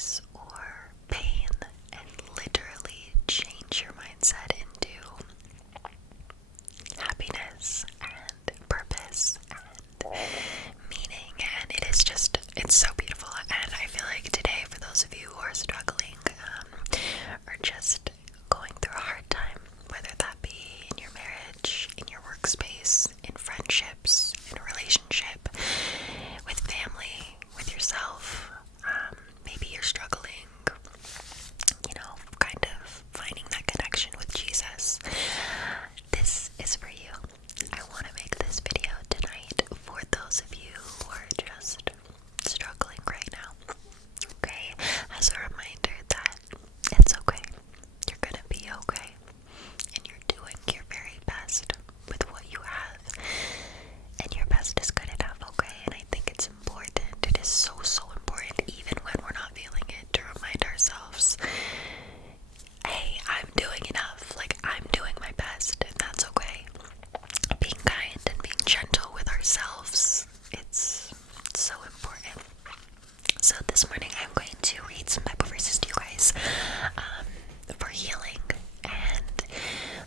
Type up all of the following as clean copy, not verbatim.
sadness or pain and literally change your mindset into happiness and purpose and meaning. And it's so beautiful. And I feel like today, for those of you who are struggling or just going through a hard time, whether that be in your marriage, in your workspace, in friendships, in a relationship, with family, with yourself, maybe you're struggling, kind of finding that connection with Jesus, this is for you. I want to make this video tonight for those of you who are just struggling right now, okay? As a reminder that it's okay. You're gonna be okay. And you're doing your very best with what you have. And your best is good enough, okay? And I think it's important. It is so, so important, even when we're not feeling it, to remind ourselves, hey, I'm doing enough. Like, I'm doing my best, and that's okay. Being kind and being gentle with ourselves, it's so important. So this morning I'm going to read some Bible verses to you guys for healing and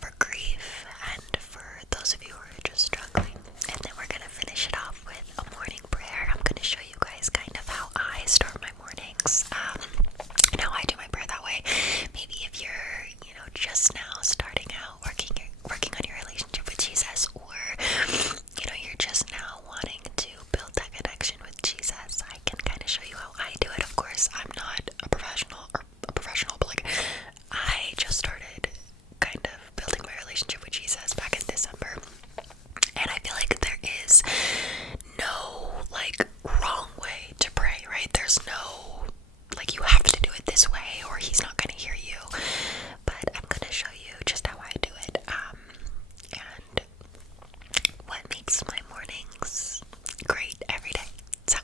for grief and for those of you who are just struggling. And then we're going to finish it off with a morning prayer. I'm going to show you guys kind of how I start my mornings and how I do my prayer that way. Maybe if you're, just now starting out working on your relationship with Jesus, or you're just now wanting to build that connection with Jesus, I can kind of show you how I do it. Of course, I'm not a professional, but like, I just started kind of building my relationship with Jesus back in December, and I feel like there is no like wrong way to pray, right? There's no like you have to do it this way or he's not going to hear you. But I'm going to show you just how I do it, and what makes my mornings great every day. So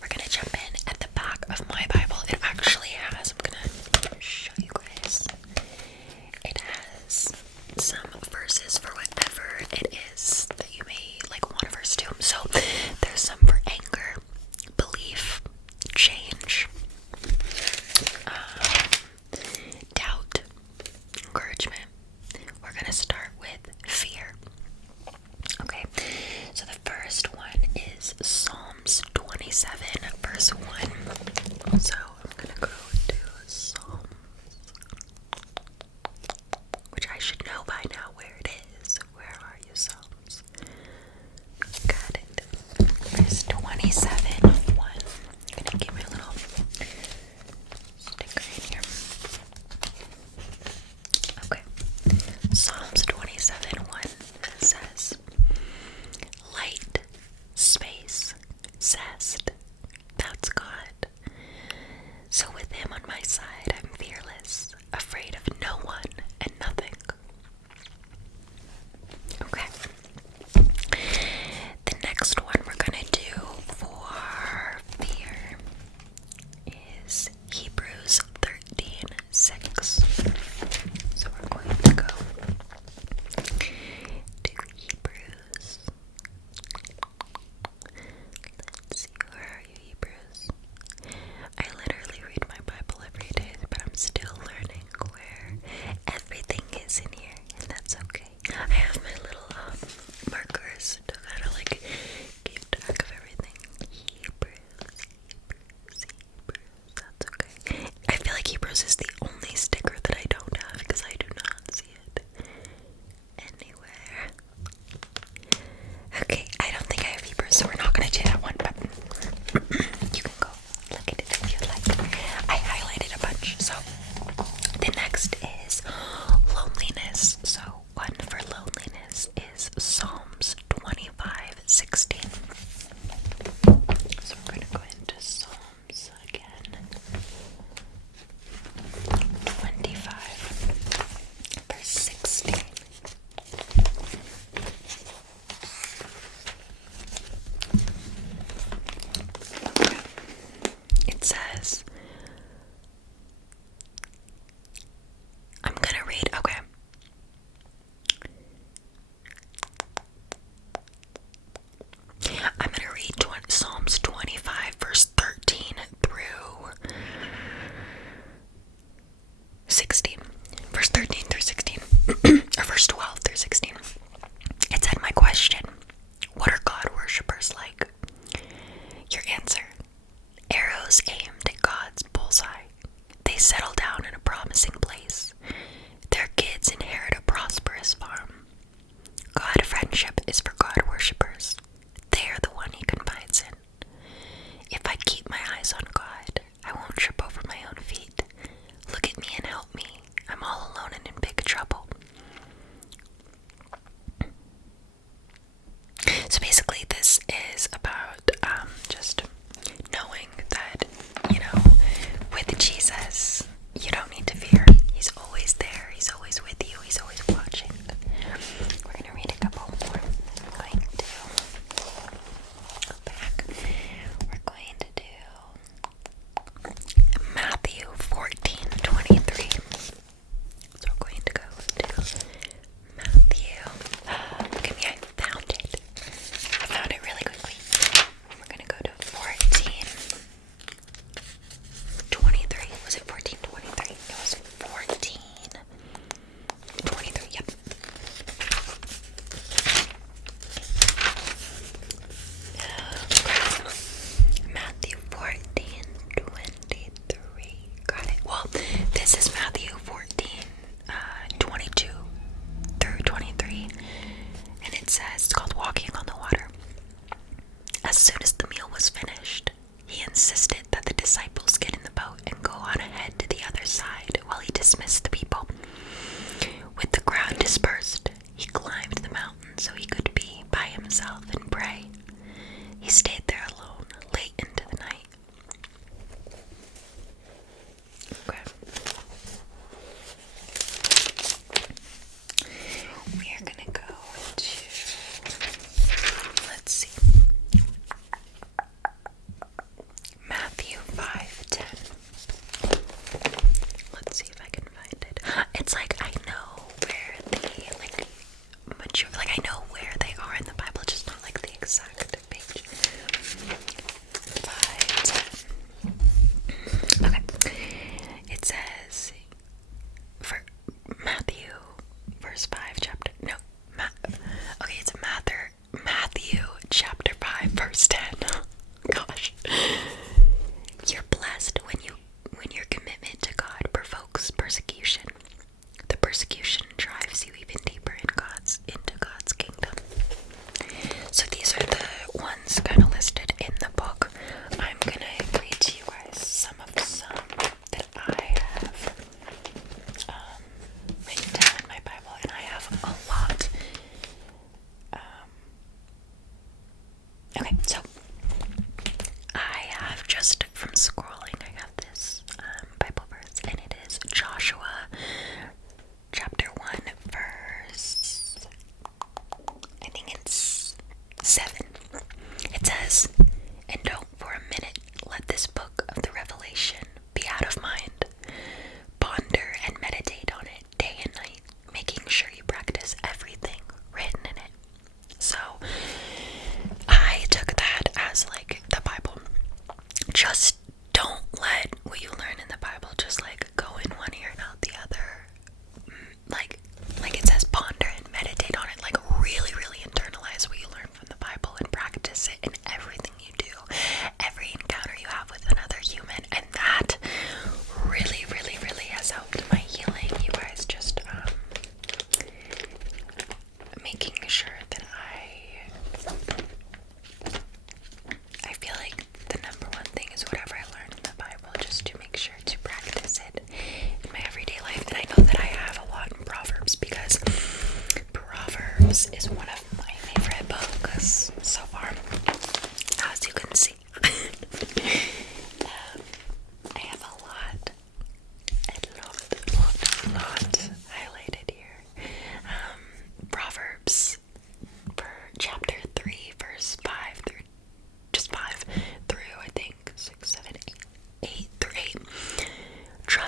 we're going to jump in at the back of my Bible. It actually has, I'm going to show you guys, it has some verses for whatever it is that you may like want a verse to. So there's some for anger, belief, change, doubt, encouragement. We're going to start with fear. Okay, so the first one is Psalms 27, verse 1. So I'm going to go to Psalms, which I should know by now where it is. Where are you, Psalms? Got it. Verse 27, 1. I'm going to give me a little sticker in here. Okay. Psalms 27, 1 says, light, space, zest, that's God. So with him on my side, I'm fearless, afraid of no one and nothing. Okay. The next one we're gonna do for fear is Hebrews 13:6. So we're going to go to Hebrews. Let's see, where are you, Hebrews? I literally read my Bible every day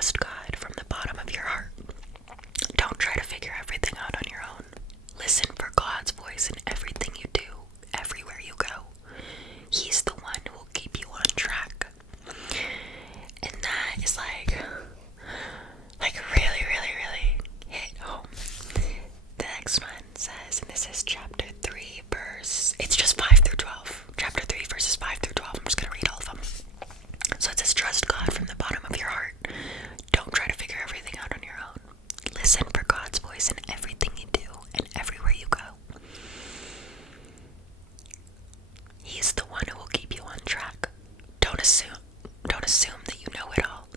trust God from the bottom of your heart. Don't try to figure everything out on your own. Listen for God's voice in everything you do, everywhere you go. He's the one who will keep you on track. And that is like really, really, really hit home. The next one says, and this is chapter 3, it's just 5 through 12. Chapter 3, verses 5 through 12. I'm just going to read all of them. So it says, trust God from the bottom of your heart. Don't try to figure everything out on your own. Listen for God's voice in everything you do and everywhere you go. He's the one who will keep you on track. Don't assume that you know it all.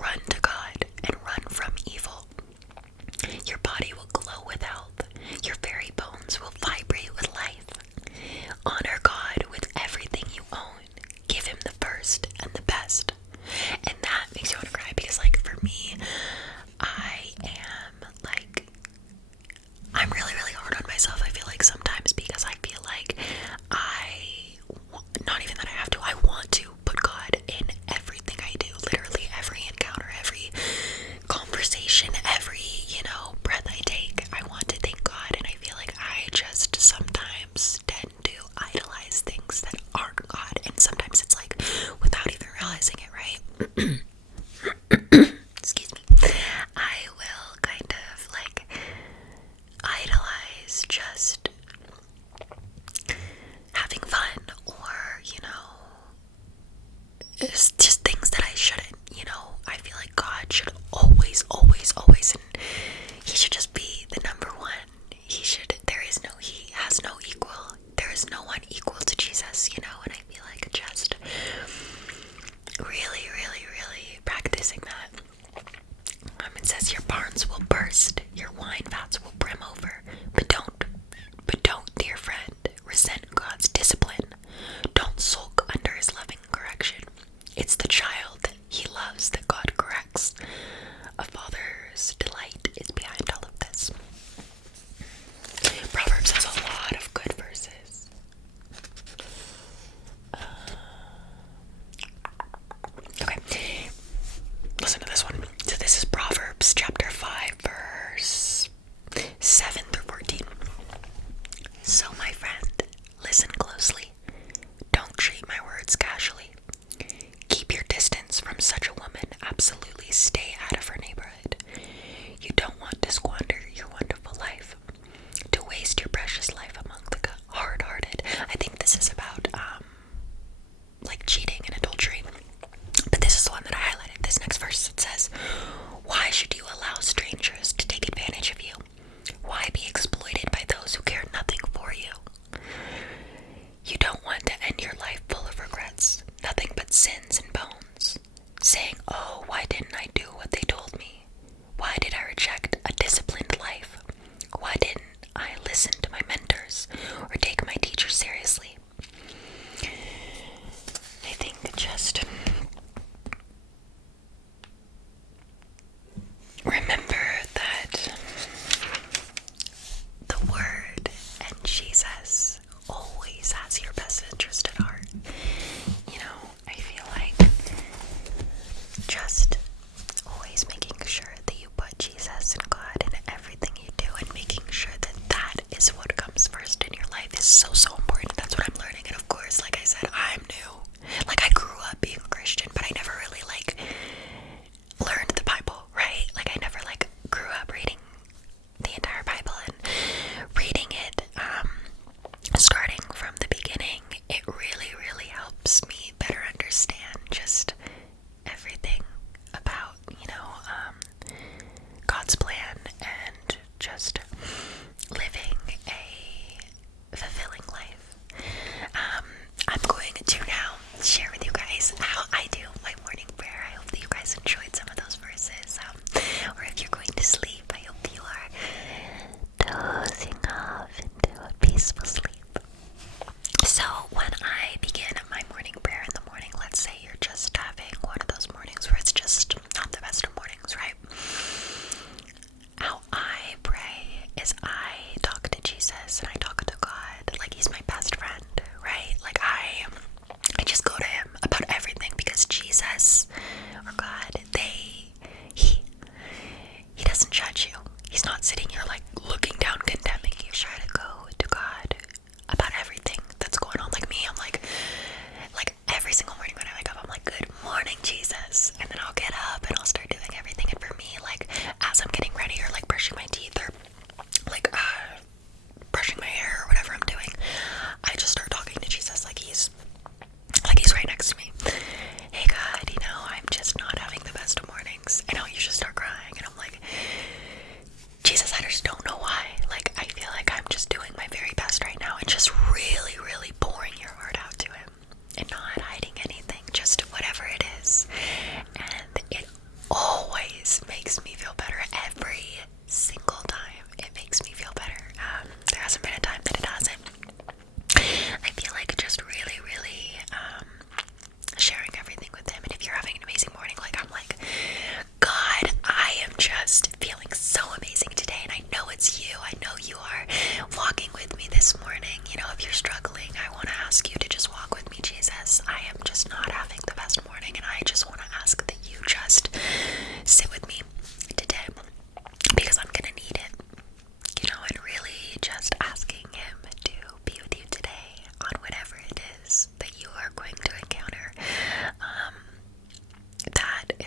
Run to God and run from evil. Your body will glow with health. Your very bones will vibrate with life. Honor God with everything you own. Give him the first and the best. And that makes you want to cry because, like, for me, I'm really, really hard on myself. I feel like sometimes because I feel like not even that I have to, I want to put God in everything I do. Literally every encounter, every conversation, every, breath I take, I want to thank God. And I feel like I just sometimes tend to idolize things that aren't God. And sometimes it's like without even realizing it, right? Excuse me. I will kind of like idolize just having fun, or it's just things that I shouldn't. I feel like God should always, and he should just be the number one. He has no equal. There is no one equal to Jesus, and I feel like just really, really, really practicing that. It says your barns will burst, your wine vats will brim over, but don't, dear friend, resent God's discipline. Don't sulk under his loving correction. It's the child that he loves that God corrects. A father's delight is behind all of this. Proverbs has a lot of good verses. Okay, listen to this one. So this is Proverbs chapter 5, verse 7 through 14. So my friend, listen closely. Don't treat my words casually. Keep your distance from such a woman. Absolutely stay out of her neighborhood. You don't want to squander your wonderful life, to waste your precious life among the hard-hearted. I think this is about like cheating and adultery. But this is the one that I highlighted. This next verse, it says, why should you allow strangers to take advantage of you? Why be exploited by those who care nothing for you? You don't want to end your life full of regrets, nothing but sins and bones, saying, oh, why didn't I do what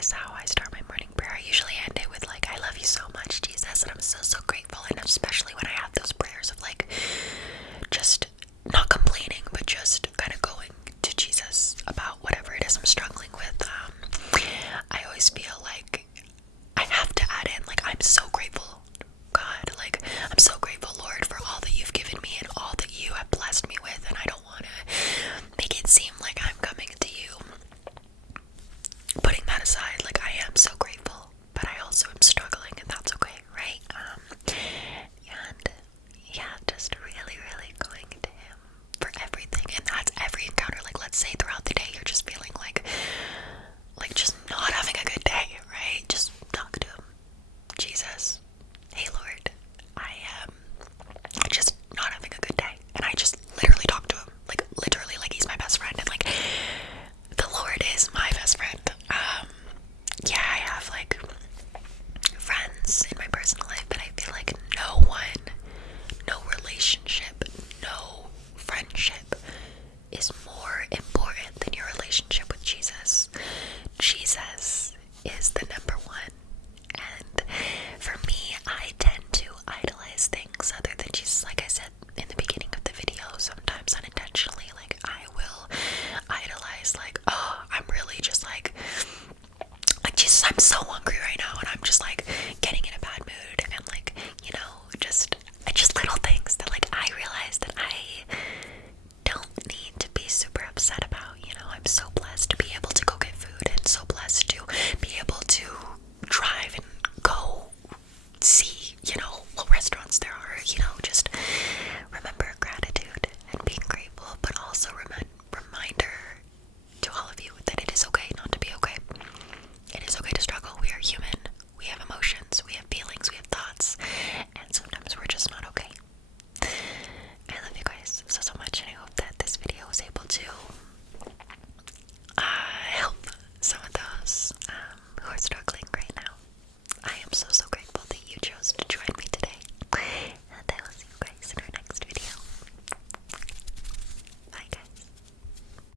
is how I start my morning prayer. I usually end it with like, I love you so much, Jesus, and I'm so, so grateful. And especially when I have those prayers of like, just not complaining, but just kind of going to Jesus about whatever it is I'm struggling with. I always feel like I have to add in, like, I'm so grateful, God, like, I'm so grateful, Lord, for all that you've given me and all that you have blessed me with, and I don't want to make it seem like I'm coming to you putting that aside. Like, I am so grateful, but I also am struggling, and that's okay, right? And yeah, just really, really going to him for everything, and that's every encounter. Like, let's say throughout the day you're just feeling like just not having a good day, right? Just talk to him. Jesus, hey Lord, I am just not having a good day, and I just literally talk to him, like literally, like he's my best friend, and like the Lord is my best friend. Yeah, I have like friends in my personal life, but I feel like no one, no relationship, no friendship is more important than your relationship with Jesus. Jesus is the number one. And for me, I tend to idolize things other than Jesus. Like I said in the beginning of the video, sometimes unintentionally, like I will idolize, like, oh, I'm really just like Jesus, I'm so hungry right now, and I'm just like getting in a bad mood, and like, you know, just little things that like I realize that I don't need to be super upset about. You know, I'm so blessed to be able to go get food, and so blessed to be able to drive and go see, you know, what restaurants there are. You know, just remember gratitude and being grateful, but also reminder to all of you that it is okay not to be okay. It is okay to struggle. We are human. We have emotions. We have feelings. We have thoughts. And sometimes we're just not okay. I love you guys so, so much. And I hope that this video was able to help some of those who are struggling right now. I am so, so